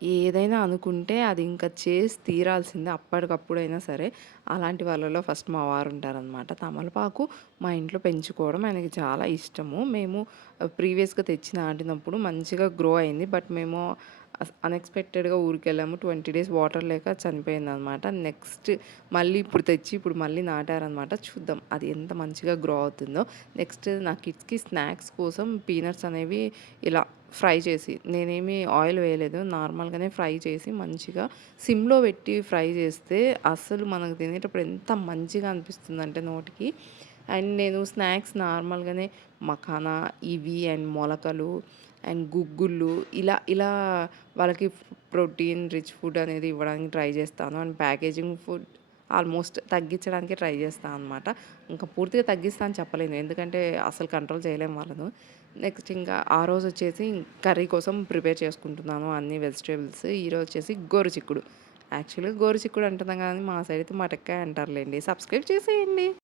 ఏదైనా అనుకుంటే అది ఇంకా చేసి తీరాల్సిందే అప్పటికప్పుడైనా సరే. అలాంటి వాళ్ళలో ఫస్ట్ మా వారుంటారనమాట. తమలపాకు మా ఇంట్లో పెంచుకోవడం ఆయనకి చాలా ఇష్టము. మేము ప్రీవియస్‌గా తెచ్చి నాటినప్పుడు మంచిగా గ్రో అయింది. బట్ మేము అన్‌ఎక్స్‌పెక్టెడ్‌గా ఊరికెళ్ళాము. 20 డేస్ వాటర్ లేక చనిపోయిందనమాట. నెక్స్ట్ మళ్ళీ ఇప్పుడు తెచ్చి ఇప్పుడు మళ్ళీ నాటారనమాట. చూద్దాం అది ఎంత మంచిగా గ్రో అవుతుందో. నెక్స్ట్ నా కిడ్స్‌కి స్నాక్స్ కోసం పీనట్స్ అనేవి ఇలా ఫ్రై చేసి, నేనేమి ఆయిల్ వేయలేదు. నార్మల్‌గానే ఫ్రై చేసి మంచిగా సిమ్‌లో పెట్టి ఫ్రై చేస్తే అస్సలు మనకు తినేటప్పుడు ఎంత మంచిగా అనిపిస్తుందంటే నోటికి. అండ్ నేను స్నాక్స్ నార్మల్‌గానే మఖానా ఇవి అండ్ మొలకలు అండ్ గుగ్గుళ్ళు ఇలా ఇలా వాళ్ళకి ప్రోటీన్ రిచ్ ఫుడ్ అనేది ఇవ్వడానికి ట్రై చేస్తాను. అండ్ ప్యాకేజింగ్ ఫుడ్ ఆల్మోస్ట్ తగ్గించడానికే ట్రై చేస్తా అనమాట. ఇంకా పూర్తిగా తగ్గిస్తా అని చెప్పలేను. ఎందుకంటే అసలు కంట్రోల్ చేయలేము వాళ్ళను. నెక్స్ట్ ఇంకా ఆ రోజొచ్చేసి కర్రీ కోసం ప్రిపేర్ చేసుకుంటున్నాను అన్ని వెజిటబుల్స్. ఈరోజొచ్చేసి గోరుచిక్కుడు. యాక్చువల్‌గా గోరుచిక్కుడు అంటున్నాం గానీ మా సైడ్ అయితే మటక్కాయ అంటారులెండి. సబ్స్క్రైబ్ చేసేయండి.